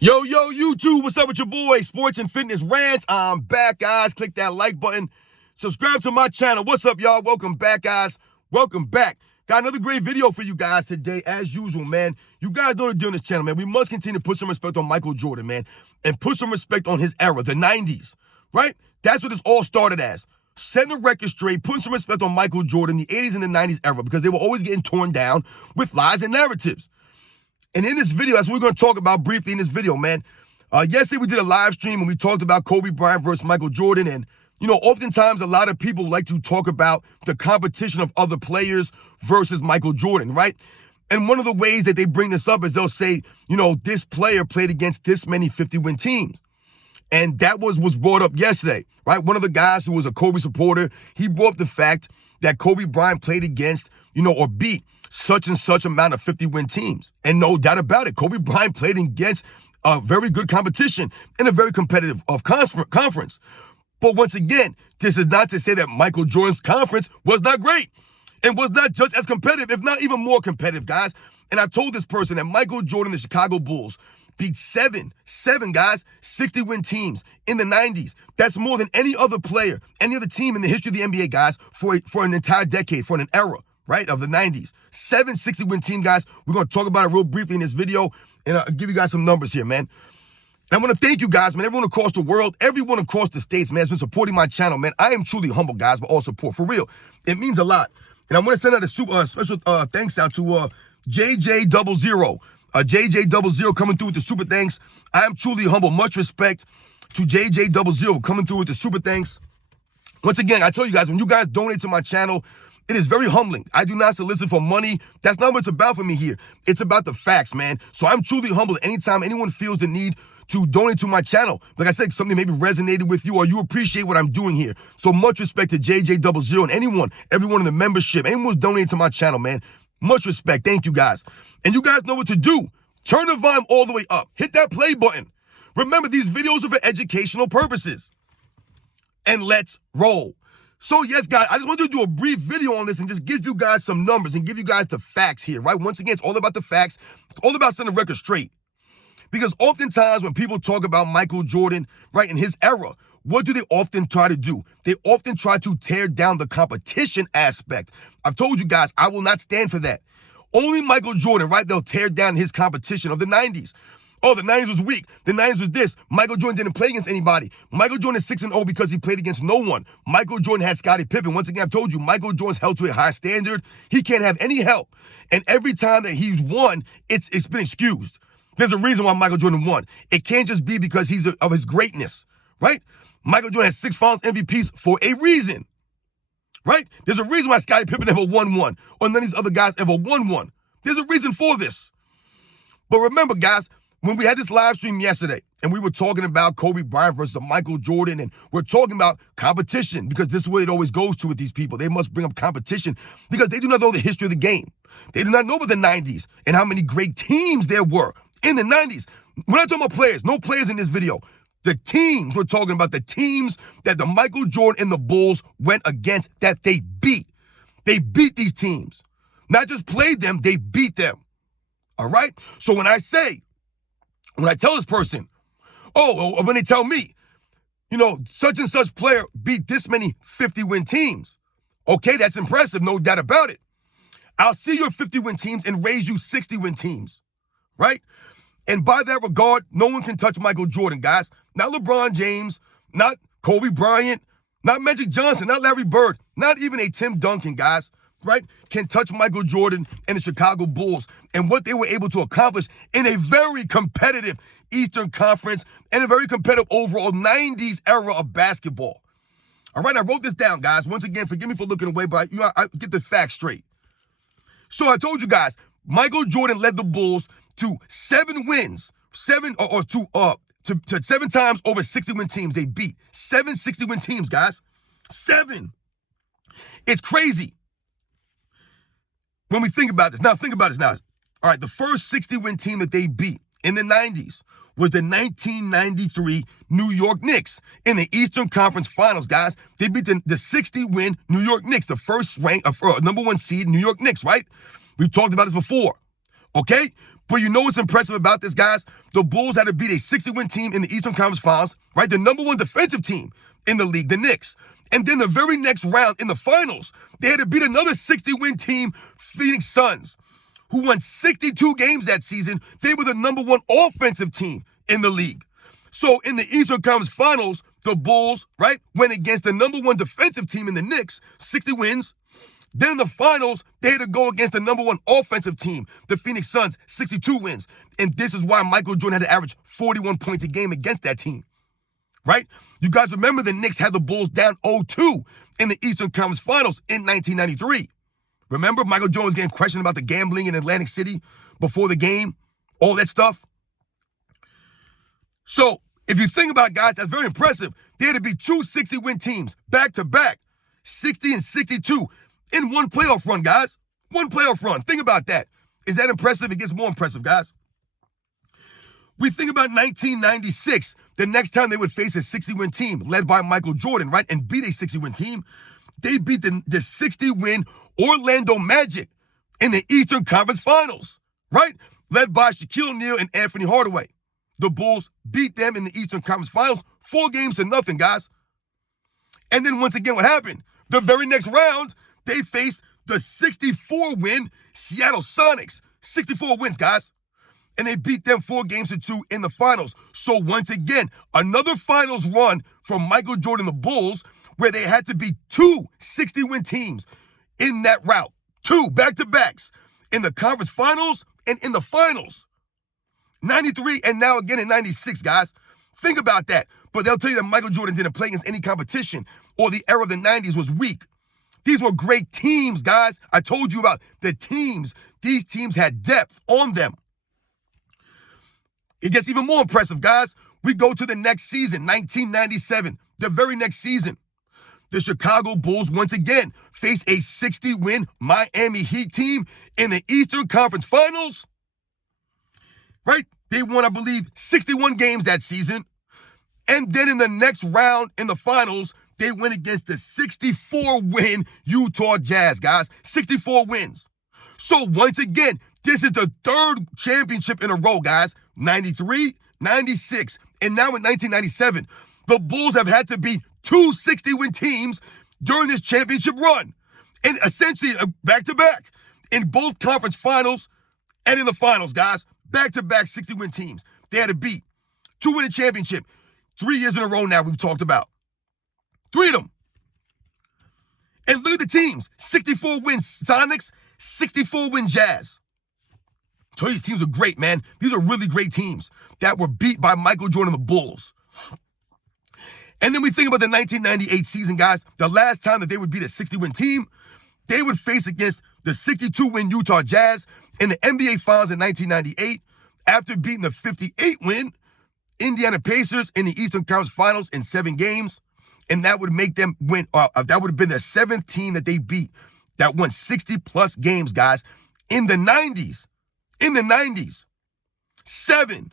Yo, YouTube, what's up with your boy? Sports and Fitness Rants. I'm back, guys. Click that like button. Subscribe to my channel. What's up, y'all? Welcome back, guys. Welcome back. Got another great video for you guys today, as usual, man. You guys know what to do on this channel, man. We must continue to put some respect on Michael Jordan, man, and put some respect on his era, the 90s, right? That's what this all started as. Setting the record straight, putting some respect on Michael Jordan, the 80s and the 90s era, because they were always getting torn down with lies and narratives. And in this video, that's what we're going to talk about briefly in this video, man. Yesterday, we did a live stream and we talked about Kobe Bryant versus Michael Jordan. And, you know, oftentimes a lot of people like to talk about the competition of other players versus Michael Jordan, right? And one of the ways that they bring this up is they'll say, you know, this player played against this many 50-win teams. And that was brought up yesterday, right? One of the guys who was a Kobe supporter, he brought up the fact that Kobe Bryant played against, you know, or beat such and such amount of 50-win teams. And no doubt about it, Kobe Bryant played against a very good competition in a very competitive conference. But once again, this is not to say that Michael Jordan's conference was not great and was not just as competitive, if not even more competitive, guys. And I told this person that Michael Jordan, the Chicago Bulls, beat seven guys, 60-win teams in the 90s. That's more than any other player, any other team in the history of the NBA, guys, for an entire decade, for an era, right, of the 90s. 7 60-win team, guys. We're going to talk about it real briefly in this video, and I'll give you guys some numbers here, man. And I want to thank you guys, man, everyone across the world, everyone across the states, man, has been supporting my channel, man. I am truly humble, guys, by all support, for real. It means a lot. And I want to send out a special thanks out to JJ00. JJ00 coming through with the super thanks. I am truly humble. Much respect to JJ00 coming through with the super thanks. Once again, I tell you guys, when you guys donate to my channel, it is very humbling. I do not solicit for money. That's not what it's about for me here. It's about the facts, man. So I'm truly humbled anytime anyone feels the need to donate to my channel. Like I said, something maybe resonated with you or you appreciate what I'm doing here. So much respect to JJ00 and everyone in the membership, anyone who's donating to my channel, man. Much respect. Thank you, guys. And you guys know what to do. Turn the volume all the way up. Hit that play button. Remember, these videos are for educational purposes. And let's roll. So, yes, guys, I just wanted to do a brief video on this and just give you guys some numbers and give you guys the facts here, right? Once again, it's all about the facts. It's all about setting the record straight. Because oftentimes when people talk about Michael Jordan, right, in his era, what do they often try to do? They often try to tear down the competition aspect. I've told you guys, I will not stand for that. Only Michael Jordan, right, they'll tear down his competition of the 90s. Oh, the 90s was weak. The 90s was this. Michael Jordan didn't play against anybody. Michael Jordan is 6-0 because he played against no one. Michael Jordan had Scottie Pippen. Once again, I've told you, Michael Jordan's held to a high standard. He can't have any help. And every time that he's won, it's been excused. There's a reason why Michael Jordan won. It can't just be because he's of his greatness, right? Michael Jordan has 6 Finals MVPs for a reason, right? There's a reason why Scottie Pippen never won one, or none of these other guys ever won one. There's a reason for this. But remember, guys, when we had this live stream yesterday, and we were talking about Kobe Bryant versus Michael Jordan, and we're talking about competition, because this is what it always goes to with these people. They must bring up competition because they do not know the history of the game. They do not know about the 90s and how many great teams there were in the 90s. We're not talking about players. No players in this video. The teams, we're talking about the teams that the Michael Jordan and the Bulls went against, that they beat. They beat these teams. Not just played them, they beat them. All right? So when I tell this person, or when they tell me, you know, such and such player beat this many 50-win teams, okay, that's impressive, no doubt about it. I'll see your 50-win teams and raise you 60-win teams, right? And by that regard, no one can touch Michael Jordan, guys. Not LeBron James, not Kobe Bryant, not Magic Johnson, not Larry Bird, not even a Tim Duncan, guys, right? Can touch Michael Jordan and the Chicago Bulls and what they were able to accomplish in a very competitive Eastern Conference and a very competitive overall 90s era of basketball. All right, I wrote this down, guys. Once again, forgive me for looking away, but I get the facts straight. So I told you guys, Michael Jordan led the Bulls to 7 wins, to 7 times over 60-win teams. They beat 7 60-win teams, guys. 7. It's crazy when we think about this. Now, think about this now. All right, the first 60-win team that they beat in the 90s was the 1993 New York Knicks in the Eastern Conference Finals, guys. They beat the 60-win New York Knicks, the first ranked, number 1 seed New York Knicks, right? We've talked about this before, okay? But you know what's impressive about this, guys? The Bulls had to beat a 60-win team in the Eastern Conference Finals, right? The number one defensive team in the league, the Knicks. And then the very next round in the finals, they had to beat another 60-win team, Phoenix Suns, who won 62 games that season. They were the number one offensive team in the league. So in the Eastern Conference Finals, the Bulls, right, went against the number one defensive team in the Knicks, 60 wins. Then in the finals, they had to go against the number one offensive team, the Phoenix Suns, 62 wins. And this is why Michael Jordan had to average 41 points a game against that team, right? You guys remember the Knicks had the Bulls down 0-2 in the Eastern Conference Finals in 1993. Remember, Michael Jordan was getting questioned about the gambling in Atlantic City before the game, all that stuff. So if you think about it, guys, that's very impressive. They had to be two 60-win teams back-to-back, 60 and 62 in one playoff run, guys. One playoff run. Think about that. Is that impressive? It gets more impressive, guys. We think about 1996, the next time they would face a 60-win team led by Michael Jordan, right, and beat a 60-win team. They beat the 60-win Orlando Magic in the Eastern Conference Finals, right, led by Shaquille O'Neal and Anthony Hardaway. The Bulls beat them in the Eastern Conference Finals, 4-0, guys. And then once again, what happened? The very next round, they faced the 64-win Seattle Sonics. 64 wins, guys. And they beat them 4-2 in the finals. So once again, another finals run from Michael Jordan and the Bulls, where they had to beat two 60-win teams in that route. Two back-to-backs in the conference finals and in the finals. 93 and now again in 96, guys. Think about that. But they'll tell you that Michael Jordan didn't play against any competition or the era of the 90s was weak. These were great teams, guys. I told you about the teams. These teams had depth on them. It gets even more impressive, guys. We go to the next season, 1997, the very next season. The Chicago Bulls once again face a 60-win Miami Heat team in the Eastern Conference Finals. Right? They won, I believe, 61 games that season. And then in the next round in the finals, they went against the 64-win Utah Jazz, guys. 64 wins. So once again, this is the third championship in a row, guys. 93, 96, and now in 1997. The Bulls have had to beat two 60-win teams during this championship run. And essentially back-to-back in both conference finals and in the finals, guys. Back-to-back 60-win teams. They had to beat to win a championship. 3 years in a row now we've talked about. 3 of them. And look at the teams. 64-win Sonics, 64-win Jazz. I tell you, these teams are great, man. These are really great teams that were beat by Michael Jordan and the Bulls. And then we think about the 1998 season, guys. The last time that they would beat a 60-win team, they would face against the 62-win Utah Jazz in the NBA Finals in 1998 after beating the 58-win Indiana Pacers in the Eastern Conference Finals in 7 games. And that would make them win. That would have been their 7th team that they beat that won 60-plus games, guys, in the 90s. In the 90s. 7.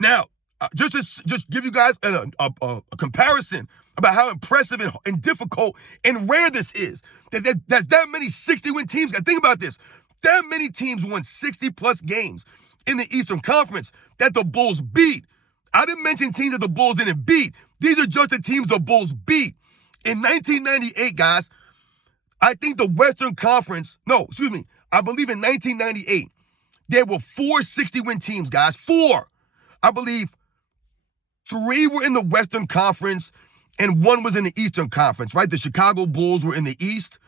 Now, just to give you guys a comparison about how impressive and difficult and rare this is. There's that many 60-win teams. Think about this. That many teams won 60-plus games in the Eastern Conference that the Bulls beat. I didn't mention teams that the Bulls didn't beat. These are just the teams the Bulls beat. In 1998, guys, I think the Western Conference, I believe in 1998, there were 4 60-win teams, guys. 4. I believe 3 were in the Western Conference and 1 was in the Eastern Conference, right? The Chicago Bulls were in the East.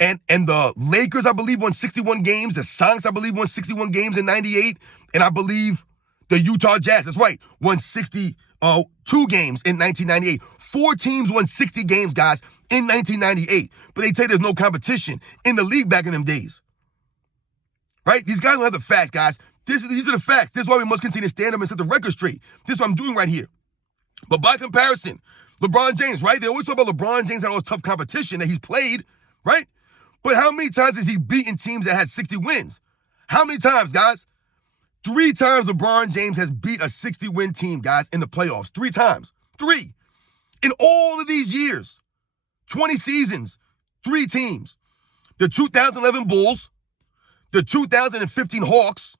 And the Lakers, I believe, won 61 games. The Sonics, I believe, won 61 games in 98. And I believe the Utah Jazz, that's right, won 62 games in 1998. 4 teams won 60 games, guys, in 1998. But they tell you there's no competition in the league back in them days. Right? These guys don't have the facts, guys. These are the facts. This is why we must continue to stand up and set the record straight. This is what I'm doing right here. But by comparison, LeBron James, right? They always talk about LeBron James had all this tough competition that he's played, right? But how many times has he beaten teams that had 60 wins? How many times, guys? 3 times LeBron James has beat a 60-win team, guys, in the playoffs. 3 times. 3. In all of these years, 20 seasons, 3 teams. The 2011 Bulls, the 2015 Hawks,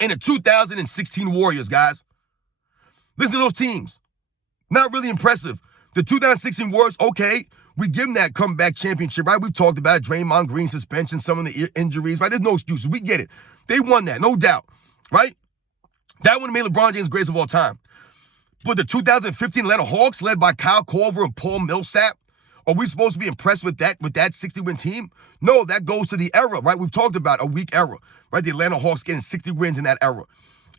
and the 2016 Warriors, guys. Listen to those teams. Not really impressive. The 2016 Warriors, okay, we give them that comeback championship, right? We've talked about it. Draymond Green suspension, some of the injuries, right? There's no excuses. We get it. They won that, no doubt, right? That would have made LeBron James greatest of all time. But the 2015 Atlanta Hawks, led by Kyle Korver and Paul Millsap, are we supposed to be impressed with that 60-win team? No, that goes to the era, right? We've talked about a weak era, right? The Atlanta Hawks getting 60 wins in that era.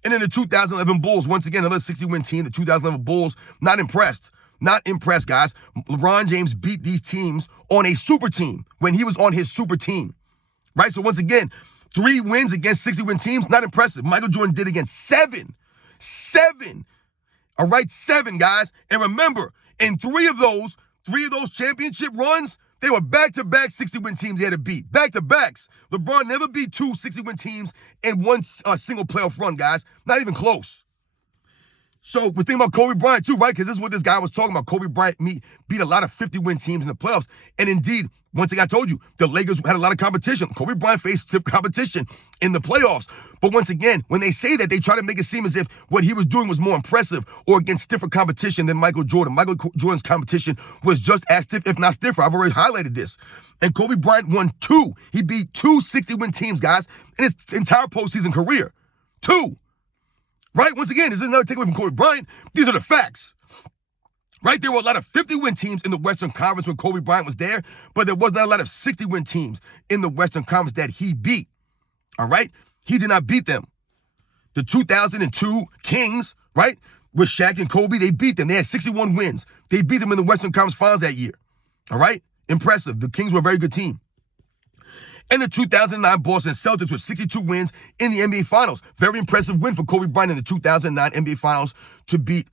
And then the 2011 Bulls, once again, another 60-win team. The 2011 Bulls, not impressed. Not impressed, guys. LeBron James beat these teams on a super team when he was on his super team, right? So once again, 3 wins against 60-win teams, not impressive. Michael Jordan did against 7. 7. All right, 7, guys. And remember, in 3 of those championship runs, they were back-to-back 60-win teams he had to beat. Back-to-backs. LeBron never beat 2 60-win teams in one single playoff run, guys. Not even close. So we're thinking about Kobe Bryant too, right? Because this is what this guy was talking about. Kobe Bryant beat a lot of 50-win teams in the playoffs. And indeed, once again, I told you, the Lakers had a lot of competition. Kobe Bryant faced stiff competition in the playoffs. But once again, when they say that, they try to make it seem as if what he was doing was more impressive or against stiffer competition than Michael Jordan. Michael Jordan's competition was just as stiff, if not stiffer. I've already highlighted this. And Kobe Bryant won 2. He beat 2 60-win teams, guys, in his entire postseason career. 2. Right? Once again, this is another takeaway from Kobe Bryant. These are the facts. Right? There were a lot of 50-win teams in the Western Conference when Kobe Bryant was there, but there was not a lot of 60-win teams in the Western Conference that he beat. All right? He did not beat them. The 2002 Kings, right, with Shaq and Kobe, they beat them. They had 61 wins. They beat them in the Western Conference Finals that year. All right? Impressive. The Kings were a very good team. And the 2009 Boston Celtics with 62 wins in the NBA Finals. Very impressive win for Kobe Bryant in the 2009 NBA Finals to beat,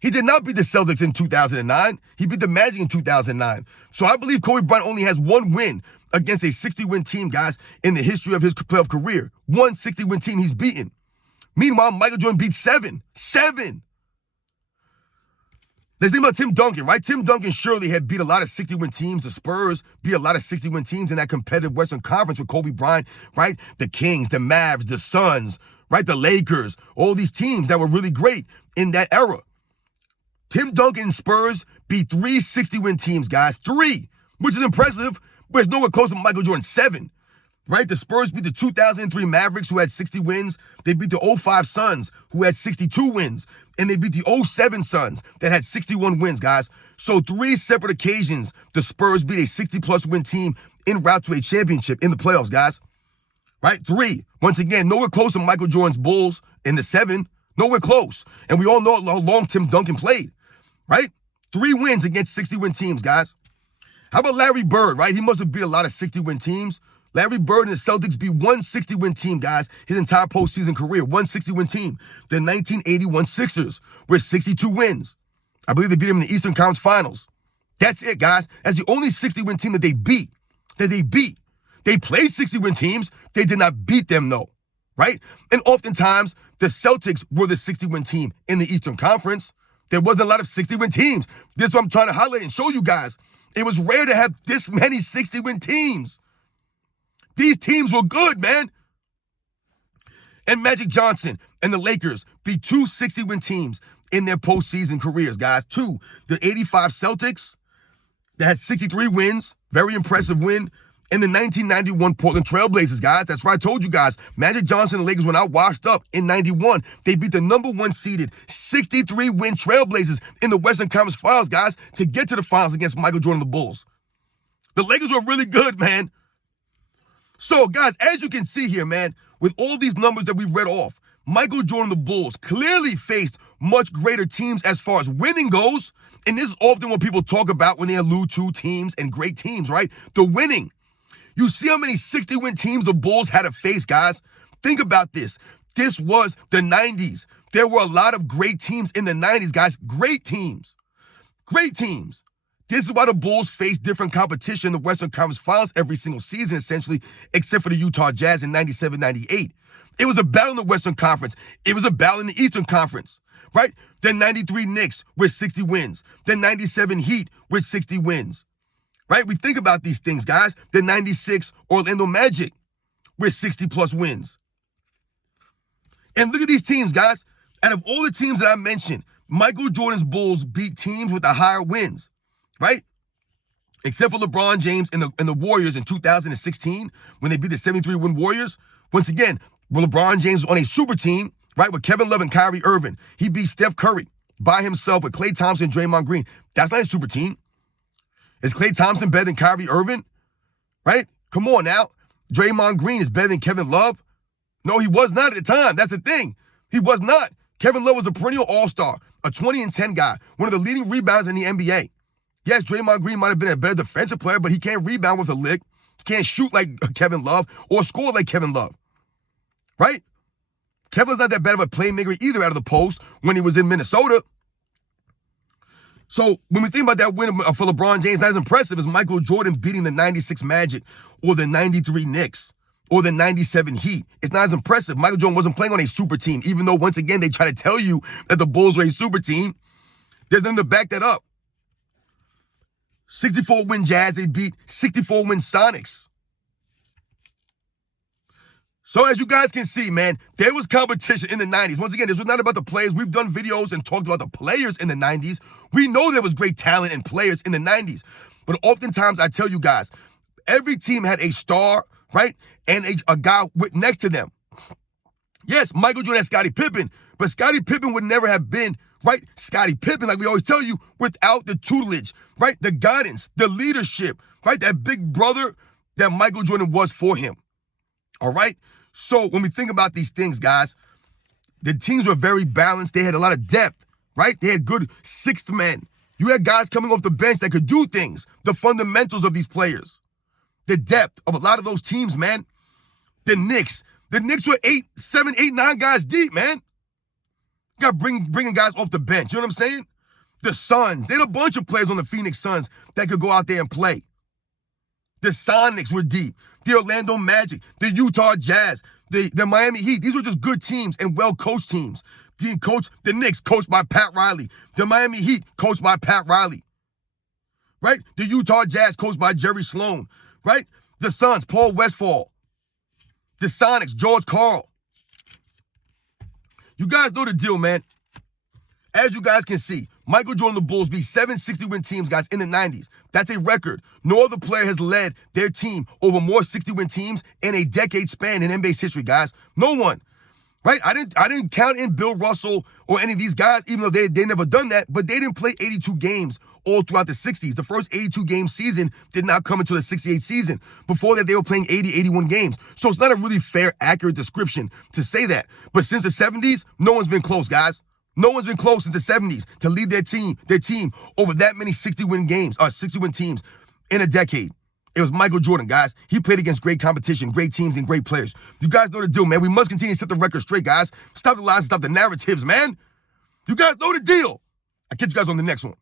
He did not beat the Celtics in 2009. He beat the Magic in 2009. So I believe Kobe Bryant only has 1 win against a 60-win team, guys, in the history of his playoff career. 1 60-win team he's beaten. Meanwhile, Michael Jordan beat 7. 7. Let's think about Tim Duncan, right? Tim Duncan surely had beat a lot of 60-win teams. The Spurs beat a lot of 60-win teams in that competitive Western Conference with Kobe Bryant, right? The Kings, the Mavs, the Suns, right? The Lakers, all these teams that were really great in that era. Tim Duncan and Spurs beat 3 60-win teams, guys. 3, which is impressive, but it's nowhere close to Michael Jordan's 7. Right? The Spurs beat the 2003 Mavericks, who had 60 wins. They beat the 05 Suns, who had 62 wins. And they beat the 07 Suns that had 61 wins, guys. So 3 separate occasions, the Spurs beat a 60-plus win team en route to a championship in the playoffs, guys. Right? 3. Once again, nowhere close to Michael Jordan's Bulls in the 7. Nowhere close. And we all know how long Tim Duncan played. Right? 3 wins against 60-win teams, guys. How about Larry Bird, right? He must have beat a lot of 60-win teams. Larry Bird and the Celtics beat 1 60-win team, guys, his entire postseason career. 1 60-win team. The 1981 Sixers with 62 wins. I believe they beat them in the Eastern Conference Finals. That's it, guys. That's the only 60-win team that they beat. They played 60-win teams. They did not beat them, though. Right? And oftentimes, the Celtics were the 60-win team in the Eastern Conference. There wasn't a lot of 60-win teams. This is what I'm trying to highlight and show you guys. It was rare to have this many 60-win teams. These teams were good, man. And Magic Johnson and the Lakers beat 2 60-win teams in their postseason careers, guys. 2, the 85 Celtics that had 63 wins, very impressive win, and the 1991 Portland Trailblazers, guys. That's right, I told you guys. Magic Johnson and the Lakers were not washed up in 91. They beat the number 1 seeded 63-win Trailblazers in the Western Conference Finals, guys, to get to the finals against Michael Jordan and the Bulls. The Lakers were really good, man. So, guys, as you can see here, man, with all these numbers that we've read off, Michael Jordan and the Bulls clearly faced much greater teams as far as winning goes. And this is often what people talk about when they allude to teams and great teams, right? The winning. You see how many 60-win teams the Bulls had to face, guys? Think about this. This was the 90s. There were a lot of great teams in the 90s, guys. Great teams. Great teams. This is why the Bulls face different competition in the Western Conference Finals every single season, essentially, except for the Utah Jazz in 97-98. It was a battle in the Western Conference. It was a battle in the Eastern Conference, right? The 93 Knicks with 60 wins. The 97 Heat with 60 wins, right? We think about these things, guys. The 96 Orlando Magic with 60-plus wins. And look at these teams, guys. Out of all the teams that I mentioned, Michael Jordan's Bulls beat teams with the higher wins, right? Except for LeBron James and the Warriors in 2016 when they beat the 73-win Warriors. Once again, LeBron James was on a super team, right, with Kevin Love and Kyrie Irving. He beat Steph Curry by himself with Klay Thompson and Draymond Green. That's not a super team. Is Klay Thompson better than Kyrie Irving? Right? Come on now. Draymond Green is better than Kevin Love? No, he was not at the time. That's the thing. He was not. Kevin Love was a perennial all-star, a 20-10 guy, one of the leading rebounders in the NBA. Yes, Draymond Green might have been a better defensive player, but he can't rebound with a lick. He can't shoot like Kevin Love or score like Kevin Love. Right? Kevin's not that bad of a playmaker either out of the post when he was in Minnesota. So when we think about that win for LeBron James, not as impressive as Michael Jordan beating the 96 Magic or the 93 Knicks or the 97 Heat. It's not as impressive. Michael Jordan wasn't playing on a super team, even though, once again, they try to tell you that the Bulls were a super team. There's nothing to back that up. 64-win Jazz, they beat 64-win Sonics. So as you guys can see, man, there was competition in the 90s. Once again, this was not about the players. We've done videos and talked about the players in the 90s. We know there was great talent and players in the 90s. But oftentimes, I tell you guys, every team had a star, right, and a guy next to them. Yes, Michael Jordan had Scottie Pippen, but Scottie Pippen would never have been, right, Scottie Pippen, like we always tell you, without the tutelage, right, the guidance, the leadership, right, that big brother that Michael Jordan was for him. All right? So when we think about these things, guys, the teams were very balanced. They had a lot of depth, right? They had good sixth men. You had guys coming off the bench that could do things, the fundamentals of these players, the depth of a lot of those teams, man. The Knicks were 8, 7, 8, 9 guys deep, man. You got bringing guys off the bench. You know what I'm saying? The Suns, they had a bunch of players on the Phoenix Suns that could go out there and play. The Sonics were deep. The Orlando Magic, the Utah Jazz, the Miami Heat. These were just good teams and well-coached teams. Being coached, the Knicks coached by Pat Riley. The Miami Heat coached by Pat Riley. Right? The Utah Jazz coached by Jerry Sloan. Right? The Suns, Paul Westphal. The Sonics, George Karl. You guys know the deal, man. As you guys can see, Michael Jordan and the Bulls beat 7 60-win teams, guys, in the 90s. That's a record. No other player has led their team over more 60-win teams in a decade span in NBA's history, guys. No one. Right? I didn't count in Bill Russell or any of these guys, even though they never done that, but they didn't play 82 games all throughout the 60s. The first 82-game season did not come until the 68 season. Before that, they were playing 80, 81 games. So it's not a really fair, accurate description to say that. But since the 70s, no one's been close, guys. No one's been close since the 70s to lead their team over that many 60-win games, 60-win teams in a decade. It was Michael Jordan, guys. He played against great competition, great teams, and great players. You guys know the deal, man. We must continue to set the record straight, guys. Stop the lies, stop the narratives, man. You guys know the deal. I'll catch you guys on the next one.